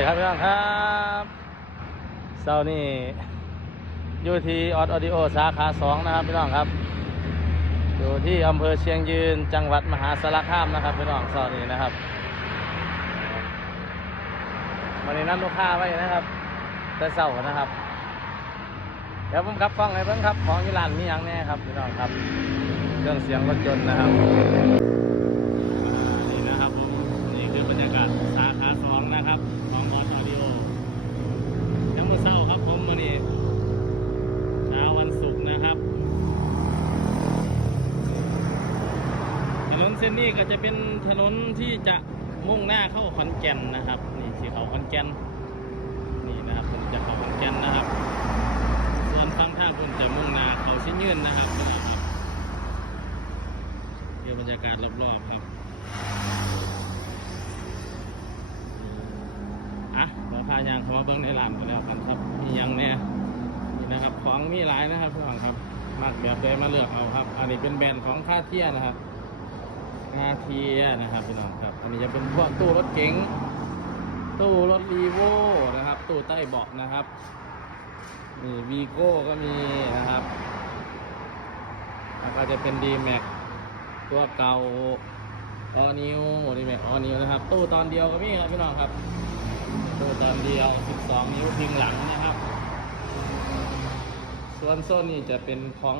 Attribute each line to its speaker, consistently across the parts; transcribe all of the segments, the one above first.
Speaker 1: ดีครับพี่น้องครับเสานี้อยู่ที่ออดออดิโอสาขาสองนะครับพี่น้องครับ อยู่ที่อำเภอเชียงยืนจังหวัดมหาสารคามนะครับพี่น้องเสานี้นะครับวันนี้นัดลูกค้าไว้นะครับ แต่เสานะครับ เดี๋ยวผมขับกล้องให้เพิ่งครับ ของยี่ร้านมีอย่างแน่ครับพี่น้องครับ เครื่องเสียงรถยนต์นะครับ นี่นะครับผมนี่คือบรรยากาศสาขาสองนะครับของออสอดิโอยังมือเศร้าครับผมวันนี้เช้าวันศุกร์นะครับถนน เส้นนี้ก็จะเป็นถนนที่จะมุ่งหน้าเข้าขอนแก่นนะครับ นี่ที่เขาขอนแก่นนี่นะครับผมจะเข้าขอนแก่นนะครับ ส่วนฝั่งท่าคุณจะมุ่งหน้าเขาชิ้นยื่นนะครับนี่ครับเดี๋ยวบรรยากาศรอบๆครับอะเราพายางเขามาเบิ้งในร้านกันแล้วกันครับ มียังเนี่ยนี่นะครับ ของมีหลายนะครับพี่น้องครับ มากแบบใดมาเลือกเอาครับ อันนี้เป็นแบรนด์ของค่าเทียนะครับ ค่าเทียนะครับพี่น้องครับอันนี้จะเป็นพวกตู้รถเก๋งตู้รถรีโวนะครับ ตู้ใต้เบาะนะครับนี่วีโก้ก็มีนะครับแล้วก็จะเป็นดีแม็กตัวเก่าออนิวดีแม็กออนิวนะครับ ตู้ตอนเดียวก็มีครับพี่น้องครับตู้ตอนเดียว 12 นิ้วพิงหลังนะครับ ส่วนโซนนี้จะเป็นของ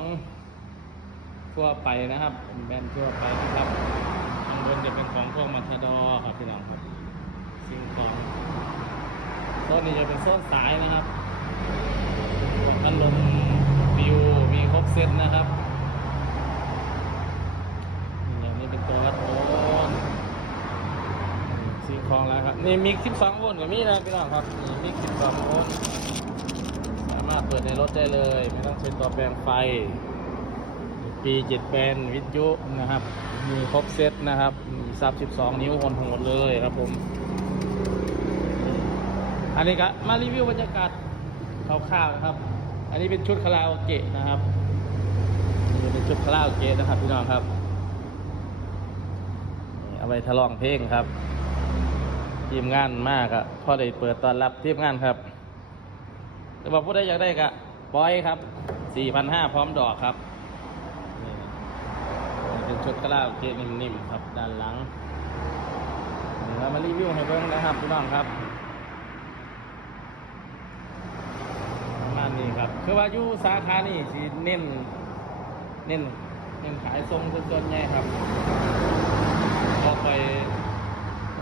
Speaker 1: ทั่วไปนะครับแบนทั่วไปนะครับข้างบนจะเป็นของพวกมัทดอครับพี่น้องครับสิ่งของโซนนี้จะเป็นโซนสายนะครับพัดลมวิวมีครบเซตนะครับนี่อันนี้เป็นตัววัดโอนสิ่งของแล้วครับนี่มิก12โวลต์กับมีนะพี่น้องครับนี่มิก12โวลต์สามารถเปิดในรถได้เลย ไม่ต้องใช้ตัวแปลงไฟ ปีเจ็ดแบนวิทยุนะครับ มีครบเซตนะครับมีซับ12นิ้วคนทั้งหมดเลยครับผม อันนี้ก็มารีวิวบรรยากาศคร่าวๆนะครับ อันนี้เป็นชุดคาราโอเกะนะครับนี่เป็นชุดคาราโอเกะนะครับพี่น้องครับนี่เอาไว้ทะลองเพลงครับ ทีมงานมากอะพอได้เปิดตอนรับทีมงานครับแต่ว่าผู้ใดอยากได้ก็ปอยครับ4,500พร้อมดอกครับ ชุดคาราโอเกะนิ่มๆครับด้านหลังเรามารีวิวให้เบิ่งนะครับพี่น้องครับประมาณนี้ครับ คือว่าอยู่สาขานี่สิเน้น เน้นเน้นขายทรงส่วนใหญ่ครับพอไป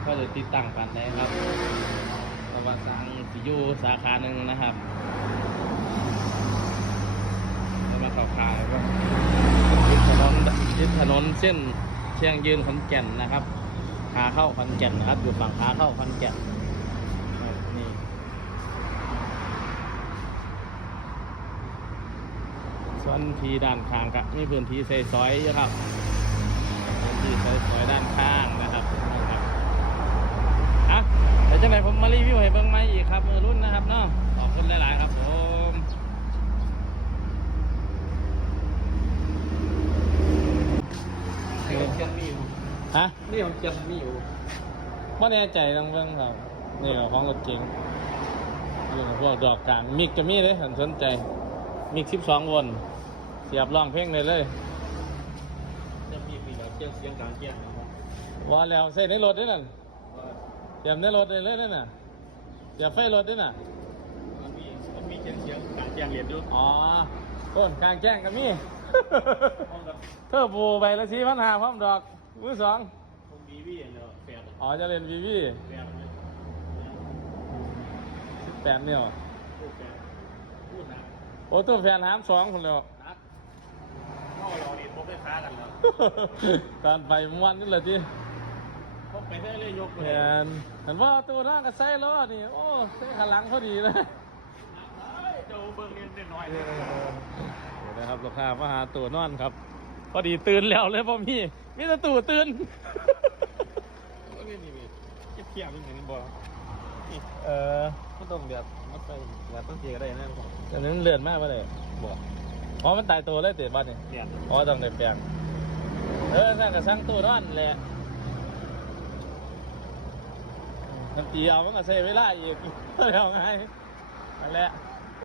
Speaker 1: ก็เลยติดตั้งกันนะครับเพราะว่าสร้างสิอยู่สาขาหนึ่งนะครับแล้วมาข่าวขายว่ายึด ถนนยึดถนนเส้นเชียงยืนขอนแก่นนะครับขาเข้าขอนแก่นนะครับ อยู่ฝั่งขาเข้าขอนแก่นนี่ส่วนทีด้านข้างก็มีพื้นที่ซอยเยอะครับพื้นที่ซอยด้านข้างนะครับอะเดี๋ยวจะไหนผมมารีวิวให้เบิ่งไหมอีกครับมือรุ่นนะครับเนาะขอบคุณหลาย ๆ ครับผม
Speaker 2: นี่ของเชียนมีอยู่
Speaker 1: ฮะ
Speaker 2: นี่ของเชียนมีอยู่
Speaker 1: ไม่แน่ใจต้องเบิ่งเรานี่ก็ของรถเก๋งนี่ก็พวกดอกกลางมิกจะมีเลยสนใจ มิกสิบสองวนเสียบร้องเพลงเลยเลย
Speaker 2: จะมีปีแล้วเชียงเสียงกลางเชียงนะครับ
Speaker 1: ว่าแล้วใส่ในรถด้วยนั่นเสียบในรถเลยเลยนั่นน่ะเสียบไฟรถด้วยน่ะ
Speaker 2: มันมีมันมีเชียงเสียงกลางเชียงเรียนด้วย
Speaker 1: อ๋อต้นกลางแจ้งก็มี
Speaker 2: ห้องกับ
Speaker 1: เทอร์โบูใบละสี่พันห้าพร้อมดอก มือสอง
Speaker 2: ผมบีวี่เนาะแฟน
Speaker 1: อ๋อจะเล่นวีวี
Speaker 2: แฟนเลย
Speaker 1: สิบแปดเนี่ย
Speaker 2: พูดแฟนพูดนะ
Speaker 1: โอ้ตัวแฟนหามสองคนเลย
Speaker 2: นักนอกเรานี่พบได้ค้ากันแล้ว
Speaker 1: ตอนไปม้วนนี่แหละที่
Speaker 2: พบไปได้เลยยกเลย
Speaker 1: เห็นเห็นว่าตัวน้าก็ใส่ล้อนี่โอ้ใส่ขาหลังเขาดีนะ
Speaker 2: เจ้าเบิ้งเรียนน้อย
Speaker 1: เด
Speaker 2: เลยี๋
Speaker 1: ยวนะครับลูกค้ามาหาตัวนอนครับ พอดีตื่นแล้วเลยพ่อพี่มีแต่ตู่ตื่น
Speaker 2: ก็ไม่มีเก็บเทียบเป็นอย่างนี้บ่
Speaker 1: เออ
Speaker 2: ก็ต้องแบบมัดไปแบบต้องเทียก็ได้นะผม
Speaker 1: อันนั้นเลื่อนมากไปเลย
Speaker 2: บ่
Speaker 1: อ๋อมันตายตัวเลยเตะบ้านนี่
Speaker 2: เนี่ย
Speaker 1: อ๋อต้องได้แปลงเออสั่งกับสั่งตัวนอนแหละ
Speaker 2: เมั
Speaker 1: นตีเอามันก็เสียเวลาอีกเอาไงนั่นแหละ